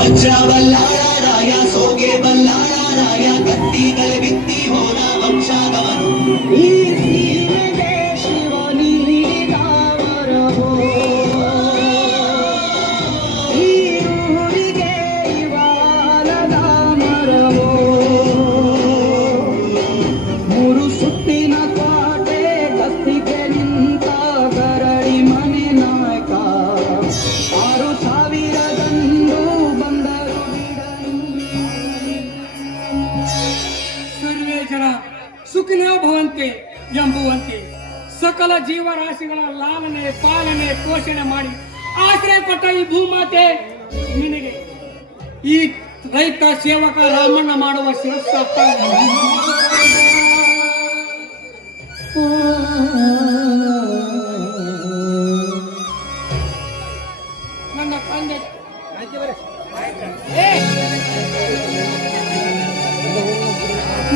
बच्चा बल्लारा राया सोगे बल्लारा राया कत्ती गल बित्ती होना वक्षा गवनु। ಸಕಲ ಜೀವರಾಶಿಗಳ ಲಾಲನೆ, ಪಾಲನೆ, ಪೋಷಣೆ ಮಾಡಿ ಆಶ್ರಯ ಕೊಟ್ಟ ಈ ಭೂಮಾತೆ ನಿನಗೆ. ಈ ರೈತ, ಸೇವಕ, ರಾಮಣ್ಣ ಮಾಡುವ ಶಿರಸ್ಸಾಷ್ಟಾಂಗ ನನ್ನ ತಂದೆ.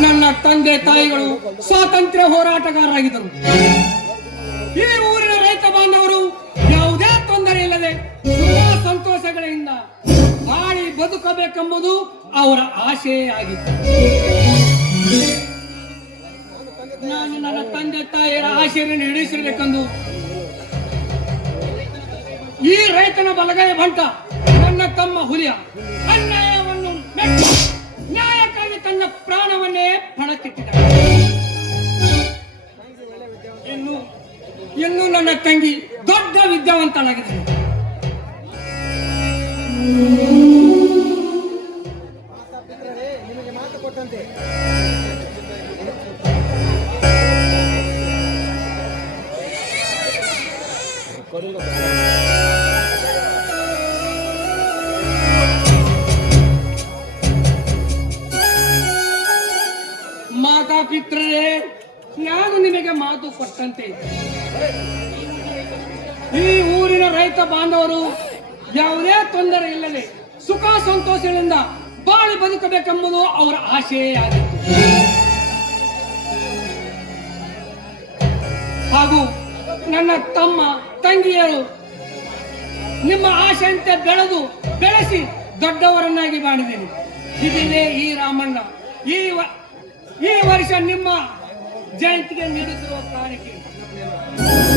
ನನ್ನ ತಂದೆ ತಾಯಿಗಳು ಸ್ವಾತಂತ್ರ್ಯ ಹೋರಾಟಗಾರರಾಗಿದ್ದರು. ಈ ಊರಿನ ರೈತ ಬಾಂಧವರು ಯಾವುದೇ ತೊಂದರೆ ಇಲ್ಲದೆ ಸಂತೋಷಗಳಿಂದ ಬಾಳಿ ಬದುಕಬೇಕೆಂಬುದು ಅವರ ಆಶೆಯೇ ಆಗಿತ್ತು. ನಾನು ನನ್ನ ತಂದೆ ತಾಯಿಯರ ಆಶೆಯನ್ನು ಈಡೇರಿಸಬೇಕೆಂದು ಈ ರೈತನ ಬಲಗೈ ಬಂಟ ನನ್ನ ತಮ್ಮ ಹುಲಿಯ ಅನ್ಯಾಯವನ್ನು ನ್ಯಾಯಕ್ಕಾಗಿ ತನ್ನ ಪ್ರಾಣವನ್ನೇ ಪಣಕ್ಕಿಟ್ಟಿದ್ದ ಇನ್ನು ಇನ್ನು ನನ್ನ ತಂಗಿ ದೊಡ್ಡ ವಿದ್ಯಾವಂತನಾಗಿದ್ದಾನೆ ಮಾತಾ ಪಿತ್ರರೇ ನಾನು ನಿಮಗೆ ಮಾತು ಕೊಟ್ಟಂತೆ. ಈ ಊರಿನ ರೈತ ಬಾಂಧವರು ಯಾವುದೇ ತೊಂದರೆ ಇಲ್ಲದೆ ಸುಖ ಸಂತೋಷದಿಂದ ಬಾಳಿ ಬದುಕಬೇಕೆಂಬುದು ಅವರ ಆಶೆಯೇ ಹಾಗೂ ನನ್ನ ತಮ್ಮ, ತಂಗಿಯರು ನಿಮ್ಮ ಆಶೆಯಂತೆ ಬೆಳೆದು ಬೆಳೆಸಿ ದೊಡ್ಡವರನ್ನಾಗಿ ಮಾಡಿದ್ದೇನೆ ಇದೇ ಈ ರಾಮಣ್ಣ, ಈ ಈ ವರ್ಷ ನಿಮ್ಮ ಜಯಂತಿಗೆ ನೀಡುತ್ತಿರುವ ಕಾಣಿಕೆ ಅಣ್ಣ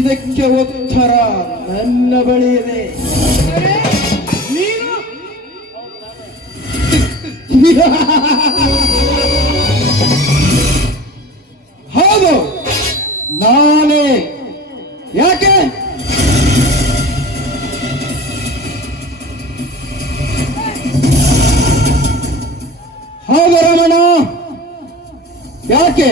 ಇದಕ್ಕೆ ಉತ್ತರ ನನ್ನ ಬಳಿ ನೀನು? ಹೌದು ನಾನೇ. ಯಾಕೆ? ಹೌದು ರಮಣ. ಯಾಕೆ?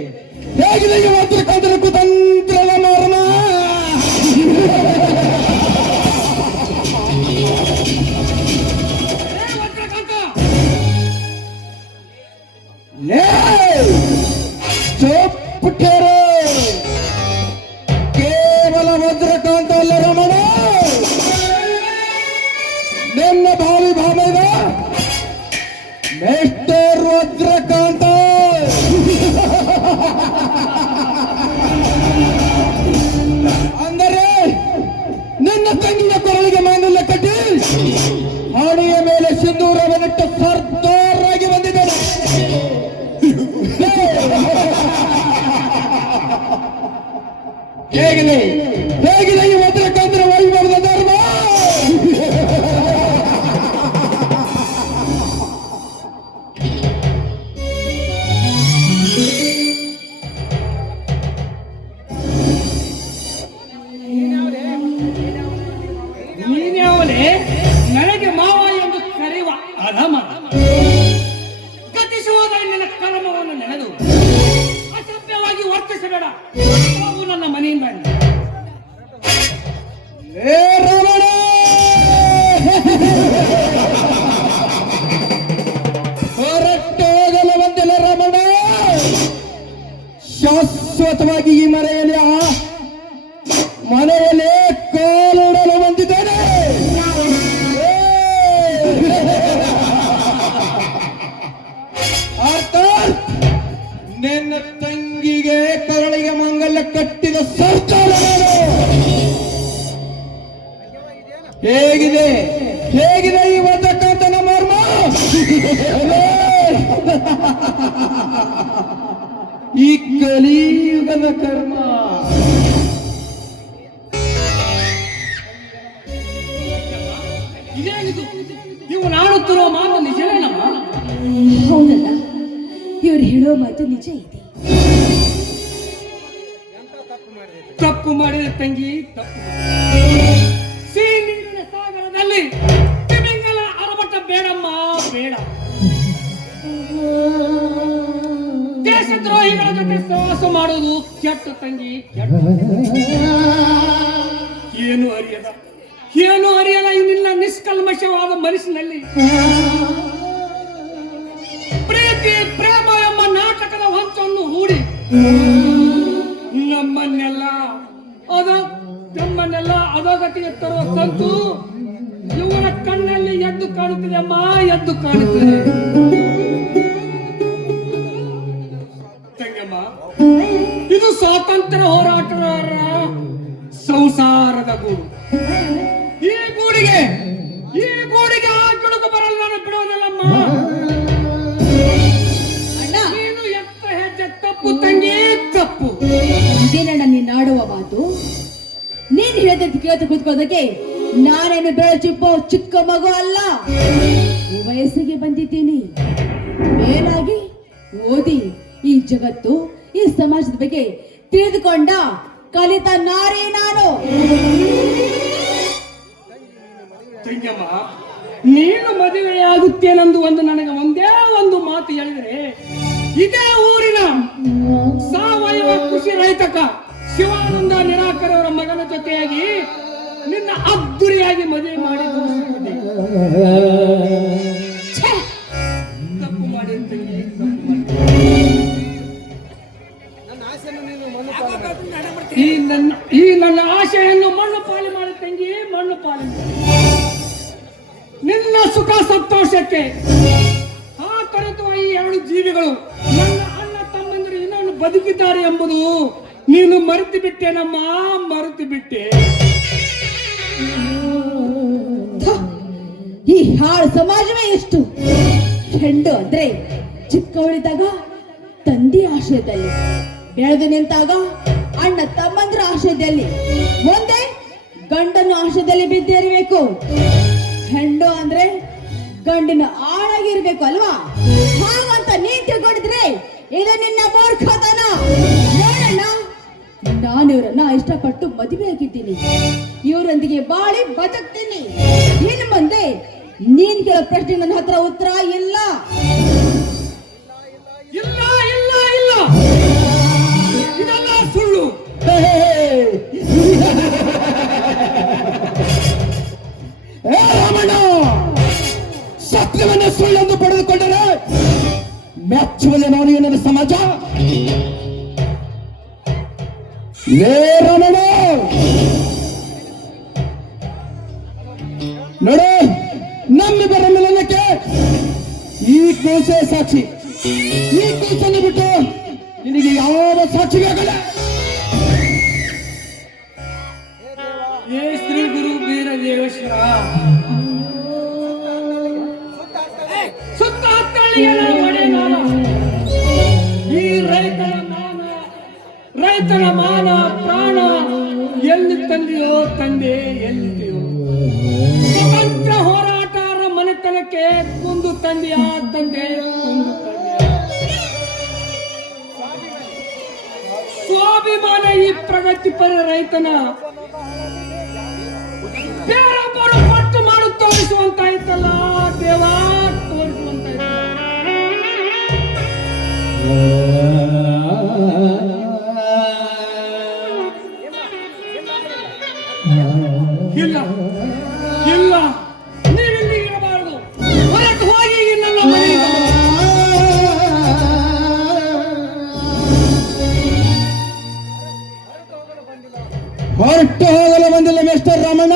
తండ్రి ఏకదైవ తండ్రి ಹೇಗಿದೆ ಶಾಶ್ವತವಾಗಿ ಈ ಮನೆಯಲ್ಲಿ ಆ ಹೇಳೋ ಮಾತು ನಿಜ ಇದೆ. ತಪ್ಪು ಮಾಡಿದ? ತಂಗಿ ತಪ್ಪು ನೀರಿನ ಸಾಗರದಲ್ಲಿ ತಿಮಿಂಗಲ ಅರಬಟ್ಟ ಬೇಡಮ್ಮ ಬೇಡ. ದೇಶದ್ರೋಹಿಗಳ ಜೊತೆ ಸಹವಾಸ ಮಾಡೋದು ಕೆಟ್ಟ ತಂಗಿ ಕೆಟ್ಟ ಏನು ಅರಿಯದ? ಏನು ಅರಿಯಲ್ಲ ಇನ್ನಿಲ್ಲ ನಿಷ್ಕಲ್ಮಶವಾದ ಮನಸ್ಸಿನಲ್ಲಿ. ಪ್ರೀತಿ ನಮ್ಮನ್ನೆಲ್ಲ ಅದ, ನಮ್ಮನ್ನೆಲ್ಲ ಅಧೋಗತಿಗೆ ತರುವ ಸಂತು ಇವರ ಕಣ್ಣಲ್ಲಿ ಎದ್ದು ಕಾಣುತ್ತದೆ ಅಮ್ಮ, ಎದ್ದು ಕಾಣುತ್ತದೆ. ಇದು ಸ್ವಾತಂತ್ರ್ಯ ಹೋರಾಟಗಾರರ ಸಂಸಾರದ ಗೂಡು. ನೀನ್ ಅಂತ ಕೇಳ್ತಾ ಕೂತ್ಕೋದಕ್ಕೆ ನಾನೇನು ಬೆಳಚಿಪ್ಪೋ ಚಿಕ್ಕ ಮಗು ಅಲ್ಲ. ವಯಸ್ಸಿಗೆ ಬಂದಿದ್ದೀನಿ. ಮೇಲಾಗಿ ಓದಿ ಈ ಜಗತ್ತು ಈ ಸಮಾಜದ ಬಗ್ಗೆ ತಿಳಿದುಕೊಂಡ ಕಲಿತ ನಾರೇ ನಾನು. ತಂಗಮ್ಮ ನೀನು ಮದುವೆಯಾಗುತ್ತೇನೆಂದು ಒಂದು ನನಗೆ ಒಂದೇ ಒಂದು ಮಾತು ಹೇಳಿದ್ರೆ ಇದೇ ಊರಿನ ಸಾವಯವ ಕೃಷಿ ರೈತಕ ಶಿವಾನಂದ ನಿರಾಕರವರ ಮಗನ ಜೊತೆಯಾಗಿ ನಿನ್ನ ಅದ್ದೂರಿಯಾಗಿ ಮದುವೆ ಮಾಡಿ! ತಪ್ಪು ಮಾಡಿ ಮಾಡಿ. ಈ ನನ್ನ ಈ ನನ್ನ ಆಶೆಯನ್ನು ಮಣ್ಣು ಪಾಲಿ ಮಾಡಿ ತಂಗಿ ಮಣ್ಣು ಪಾಲು ನಿನ್ನ ಸುಖ ಸಂತೋಷಕ್ಕೆ ಆ ತೊರೆತುವ ಈ ಎರಡು ಜೀವಿಗಳು ನನ್ನ ಅಣ್ಣ ತಮ್ಮಂದಿರು ಇನ್ನೊಂದು ಬದುಕಿದ್ದಾರೆ ಎಂಬುದು ನೀನು ಮರೆತು ಬಿಟ್ಟೆ ನಮ್ಮ ಮರೆತು ಬಿಟ್ಟೆ ಈ ಹಾಳು ಸಮಾಜವೇ ಎಷ್ಟು? ಹೆಂಡು ಅಂದ್ರೆ ಚಿಕ್ಕವಳಿದ್ದಾಗ ತಂದೆ ಆಶ್ರಯದಲ್ಲಿ, ಬೆಳೆದು ನಿಂತಾಗ ಅಣ್ಣ ತಮ್ಮಂದ್ರ ಆಶ್ರಯದಲ್ಲಿ ಮುಂದೆ ಗಂಡನ ಆಶ್ರಯದಲ್ಲಿ ಬಿದ್ದಿರಬೇಕು. ಹೆಂಡು ಅಂದ್ರೆ ಗಂಡಿನ ಆಳಾಗಿರ್ಬೇಕು ಅಲ್ವಾ? ಹಾಗಂತ ನೀನ್ ತಿಳ್ಕೊಂಡಿದ್ರೆ ಇದು ನಿನ್ನ ಮೂರ್ಖತನ. ನಾನು ಇವರನ್ನ ಇಷ್ಟಪಟ್ಟು ಮದುವೆ ಆಗಿದ್ದೀನಿ. ಇವರೊಂದಿಗೆ ಬಾಳಿ ಬದುಕ್ತೀನಿ. ಇನ್ ಮುಂದೆ ನೀನ್ ಕೇಳೋ ಪ್ರಶ್ನೆ ನನ್ನ ಹತ್ರ ಉತ್ತರ ಇಲ್ಲ. ಇಲ್ಲ ಇಲ್ಲ ಇಲ್ಲ. ಇದೆಲ್ಲ ಸುಳ್ಳು. ರೈತನ ಮಾನ, ಪ್ರಾಣ, ಎಲ್ಲಿ ತಂದೆಯೋ ತಂದೆ ಎಲ್ಲಿದೆಯೋ ಸ್ವತಂತ್ರ ಹೋರಾಟಗಾರರ ಮನೆತನಕ್ಕೆ ಕುಂದು ತಂದೆಯ, ತಂದೆ ಸ್ವಾಭಿಮಾನ ಈ ಪ್ರಗತಿಪರ ರೈತನ ಬೇರೊಬ್ಬರು ಪಟ್ಟು ಮಾಡು ತೋರಿಸುವಂತಾಯ್ತಲ್ಲ ದೇವ ತೋರಿಸುವಂತಾಯ್ತಲ್ಲ ಇಲ್ಲ ಹೋಗಲು ಬಂದಿಲ್ಲ ಮಿಸ್ಟರ್ ರಾಮಣ್ಣ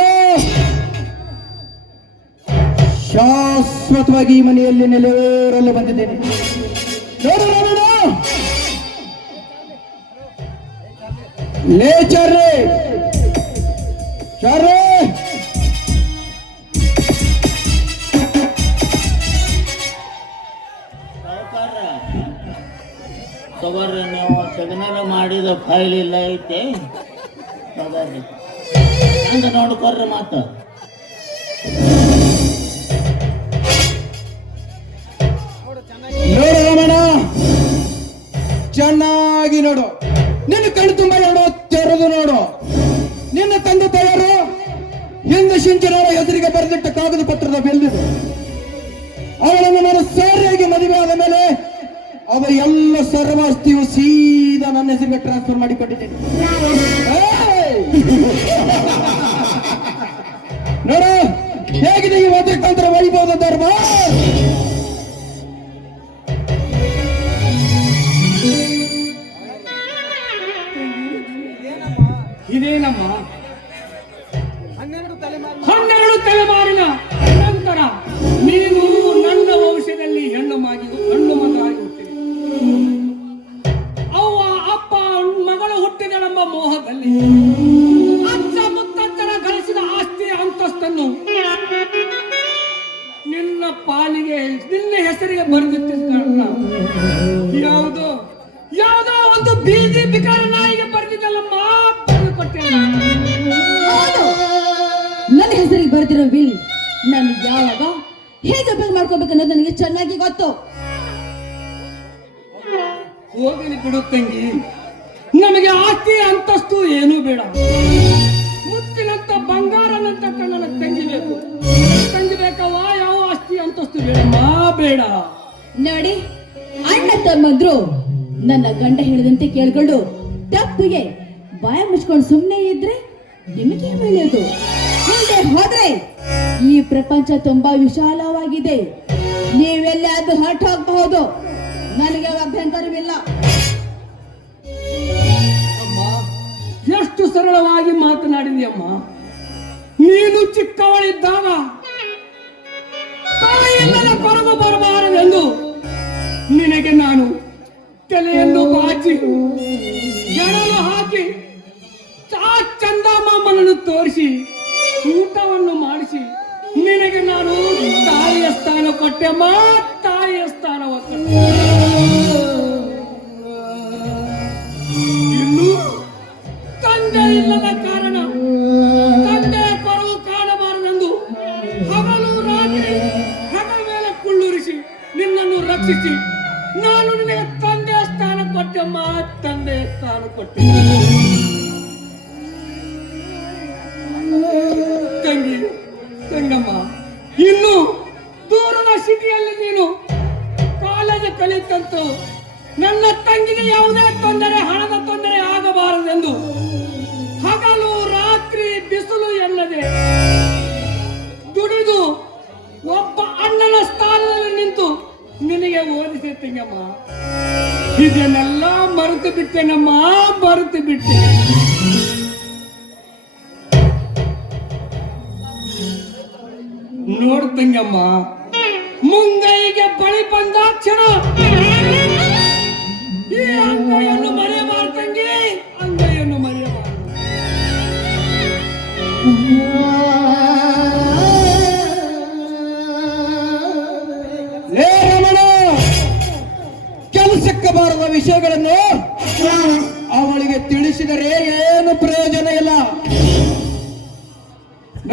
ಶಾಶ್ವತವಾಗಿ ಈ ಮನೆಯಲ್ಲಿ ನೆಲೆಯೂರಲು ಬಂದಿದ್ದೇನೆ. ನೋಡು ರಾಮಣ್ಣ ಲೇ ಮಾಡಿದ ಫೈಲ್ ಇಲ್ಲ ಐತೆ. ತಗೋರಿ ಹಂಗ ನೋಡ್ಕೊರ್ರಿ ಮಾತು. ನೋಡು ರಮಣ ಚೆನ್ನಾಗಿ ನೋಡು. ನಿನ್ನ ಕಣ್ಣು ತುಂಬ ನೋಡು, ತೆರೆದು ನೋಡು. ನಿನ್ನ ತಂದೆ ತಯಾರು ಹಿಂದೆ ಶಿಂಚನವರ ಹೆಸರಿಗೆ ಬರೆದಿಟ್ಟ ಕಾಗದ ಪತ್ರದ ಬೆಲ್ಲಿದೆ ಅವಳನ್ನು ನಾನು ಸರಿಯಾಗಿ ಮದುವೆ ಆದ ಮೇಲೆ ಅವರ ಎಲ್ಲ ಸರ್ವಾಸ್ತಿಯು ಸೀದಾ ನನ್ನ ಹೆಸರಿಗೆ ಟ್ರಾನ್ಸ್ಫರ್ ಮಾಡಿಕೊಟ್ಟಿದ್ದೇನೆ Amen. ಬೇಡ. ನೋಡಿ ಅಣ್ಣ ತಮ್ಮಂದ್ರು ನನ್ನ ಗಂಡ ಹೇಳಿದಂತೆ ಕೇಳ್ಕೊಂಡು ತಪ್ಪಿಗೆ ಬಾಯ ಮುಚ್ಕೊಂಡು ಸುಮ್ಮನೆ ಇದ್ರೆ ನಿಮಗೆ ಬೆಳೆಯೋದು ಮುಂದೆ ಹೋದ್ರೆ ಈ ಪ್ರಪಂಚ ತುಂಬಾ ವಿಶಾಲವಾಗಿದೆ. ನೀವೆಲ್ಲ ಅದು ಹಾಟ್ ಹೋಗಬಹುದು ನನಗೆ ಅಭ್ಯಂತರವಿಲ್ಲ ಅಮ್ಮ ಎಷ್ಟು ಸರಳವಾಗಿ ಮಾತನಾಡಿದೆಯಮ್ಮ ನೀನು ಚಿಕ್ಕವಳಿದ್ದಾಗ ತಾಯಿಯಿಂದಲೇ ಕೊರಗು ಬರಬಾರದೆಂದು ನಿನಗೆ ನಾನು ತಲೆಯನ್ನು ಬಾಚಿ ಎಡಲು ಹಾಕಿ ಚಾ ಚಂದಮಾಮನನ್ನು ತೋರಿಸಿ ಊಟವನ್ನು ಮಾಡಿಸಿ ನಿನಗೆ ನಾನು ತಾಯಿಯ ಸ್ಥಾನ ಕೊಟ್ಟೆ ತಾಯಿಯ ಇದನ್ನೆಲ್ಲ ಮರೆತು ಬಿಟ್ಟೆನಮ್ಮ ಮರೆತು ಬಿಟ್ಟೆ ನೋಡ್ತಂಗಮ್ಮ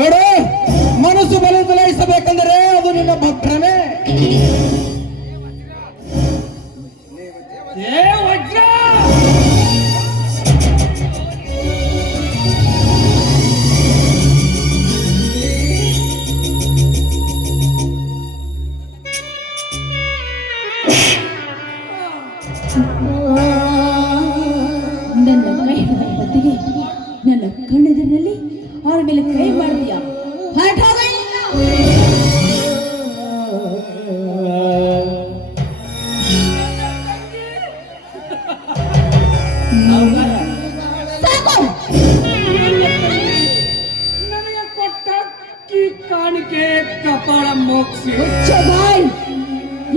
ನೋಡು ಮನಸ್ಸು ಬದಲಾಯಿಸಬೇಕೆಂದರೆ ಅದು ನಿನ್ನ ಭಕ್ತನೇ ಏ ವಜ್ರ! ನನ್ನ ಕಣ್ಣದಲ್ಲಿ ಅವರ ಮೇಲೆ ಕೈ ಮಾಡಿದ್ಯಾ ಹುಚ್ಚ ಬಾಯ್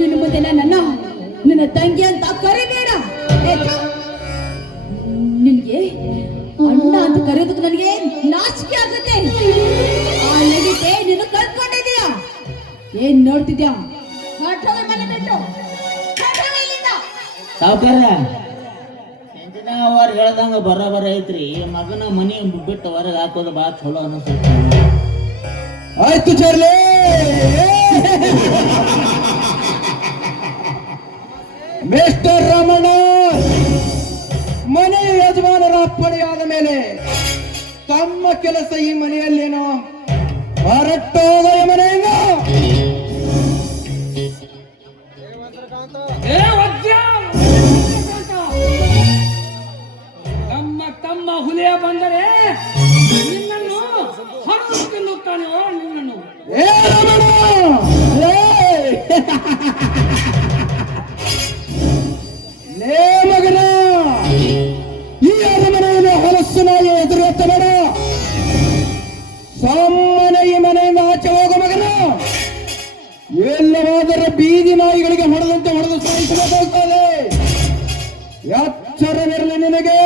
ಇನ್ನು ಮುಂದೆ ನನ್ನನ್ನ ನಿನ್ನ ತಂಗಿ ಅಂತ ಕರಿಬೇಡ. ನಿನ್ಗೆ ಅಣ್ಣ ಅಂತ ಕರೆಯೋದಕ್ಕೆ ನನಗೆ ನಾಚಿಕೆ ಆಗುತ್ತೆ. ನಡಿತೆ ನೀನು ಕಳ್ಕೊಂಡಿದೀಯ ಏನ್ ನೋಡ್ತಿದ್ಯಾ? ಹೊರ್ಟೋಗು ಮನೆ ಬಿಟ್ಟು. ಸಾವುಕಾರ, ಎಂದಿನ ಅವ್ರು ಹೇಳ್ದಂಗ ಬರೋಬರ ಐತ್ರಿ. ಮಗನ ಮನಿ ಬಿಟ್ಟು ಹೊರಗೆ ಹಾಕೋದು ಭಾಳ ಚಲೋ ಅನಿಸ್ತೈತಿ ಆಯ್ತು ಚರ್ಲೆ. ಮಿಸ್ಟರ್ ರಮಣ, ಮನೆಯ ಯಜಮಾನರ ಅಪ್ಪಣೆಯಾದ ಮೇಲೆ ತಮ್ಮ ಕೆಲಸ ಈ ಮನೆಯಲ್ಲೇನೋ? ಹೊರಟೋದ ಮನೆಯಿಂದ. ನಮ್ಮ ತಮ್ಮ ಹುಲಿಯ ಬಂದರೆ ನಿನ್ನನ್ನು ಏ ರಮಣ ಲೇ ಲೇ ಮಗನ, ಈ ಅರಮನೆಯಲ್ಲಿ ಹೊಲಸು ನಾಯಿ ಎದುರು ಎತ್ತಬೇಡ ಸಾಮಾನ್ಯ ಈ ಮನೆಯಿಂದ ಆಚೆ ಹೋಗೋ ಮಗನ, ಎಲ್ಲವಾದರೂ ಬೀದಿ ನಾಯಿಗಳಿಗೆ ಹೊಡೆದಂತೆ ಹೊಡೆದು ಸಾಯಿಸಬೇಕಾಗ್ತದೆ ಎಚ್ಚರವಿರಲಿ ನಿನಗೆ.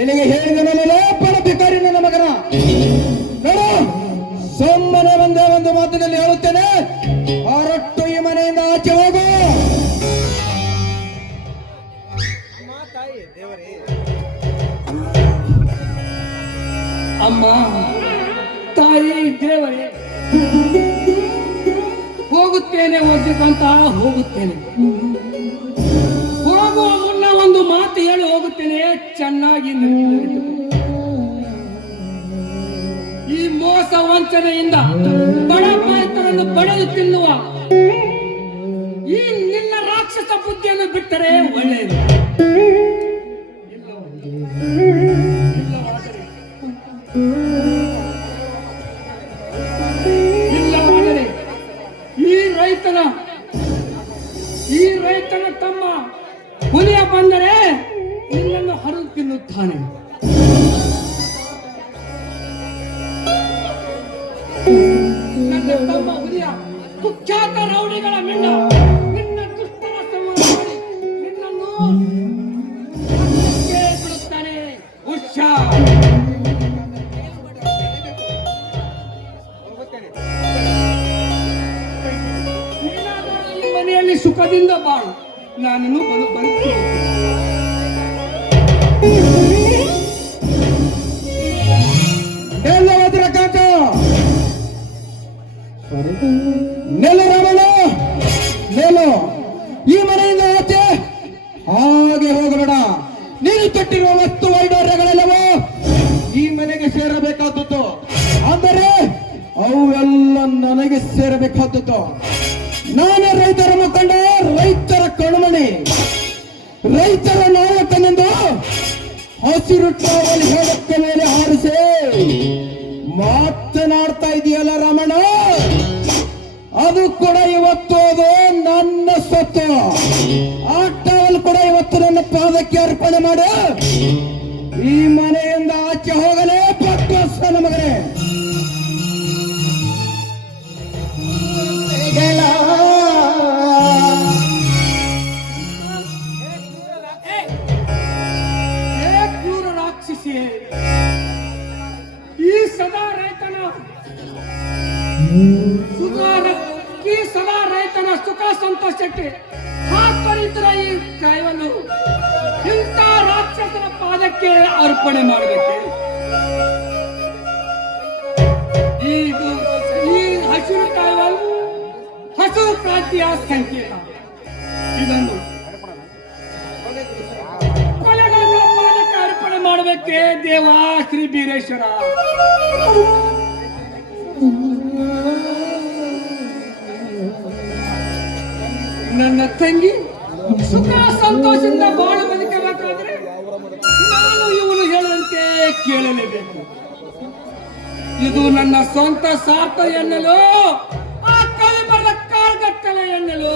ನಿನಗೆ ಹೇಳಿದನಲ್ಲ ಪಣ ಭಿಕಾರಿ ನನ್ನ ಮಗನ? ನೋಡು ಸೊಮ್ಮನೆ ಒಂದೇ ಒಂದು ಮಾತಿನಲ್ಲಿ ಹೇಳುತ್ತೇನೆ ಹೊರಟ್ಟು ಈ ಮನೆಯಿಂದ ಆಚೆ ಹೋಗು. ಅಮ್ಮ ತಾಯಿ ದೇವರೇ. ಹೋಗುತ್ತೇನೆ ಹೋಗ್ಬೇಕಂತ ಹೋಗುತ್ತೇನೆ. ಮೋಸ ವಂಚನೆಯಿಂದ ಬಡ ರೈತರನ್ನು ಬಡದು ತಿನ್ನುವ ಈ ನಿನ್ನ ರಾಕ್ಷಸ ಬುದ್ಧಿಯನ್ನು ಬಿಟ್ಟರೆ ಒಳ್ಳೆಯದು. ನಾನಿನ್ನು ಬಲು ಟ್ರಾವಲ್ ಹೇಳಕ್ಕೆ ಮೇಲೆ ಹಾರಿಸಿ. ಮಾತನಾಡ್ತಾ ಇದೆಯಲ್ಲ ರಮಣ? ಅದು ಕೂಡ ಇವತ್ತು ಅದು ನನ್ನ ಸ್ವತ್ತು ಆ ಟವಲ್ ಕೂಡ ಇವತ್ತು ನನ್ನ ಪಾದಕ್ಕೆ ಅರ್ಪಣೆ ಮಾಡು. ಈ ಮನೆಯಿಂದ ಆಚೆ ಹೋಗಲೇ ಪಕ್ಕ ಮಗನೇ ಸುಖಾನ ಈ ಸದಾ ರೈತನ ಸುಖ ಸಂತೋಷಕ್ಕೆ ಹಾಕರಿದ್ರ ಈ ಕಾಯವನ್ನು ಇಂಥ ರಾಕ್ಷಸನ ಪಾದಕ್ಕೆ ಅರ್ಪಣೆ ಮಾಡಬೇಕು. ಇದು ಈ ಹಸಿರು ಕಾಯವನ್ನು ಹಸಿರು ಕ್ರಾಂತಿಯ ಸಂಕೇತ. ಇದನ್ನು ಅರ್ಪಣೆ ಮಾಡಬೇಕೆ ದೇವ ಶ್ರೀ ಬೀರೇಶ್ವರ. ನನ್ನ ತಂಗಿ ಸುಖ ಸಂತೋಷದಿಂದ ಬಾಳ ಬದುಕಬೇಕಾದ್ರೆ ನಾನು ಇವನು ಹೇಳುವಂತೆ ಕೇಳಲೇಬೇಕು. ಇದು ನನ್ನ ಸ್ವಂತ ಸಾರ್ಥ ಎನ್ನಲು, ಆ ಕವಿ ಬರದ ಕಾರ್ಗತ್ತಲೆ ಎನ್ನಲು.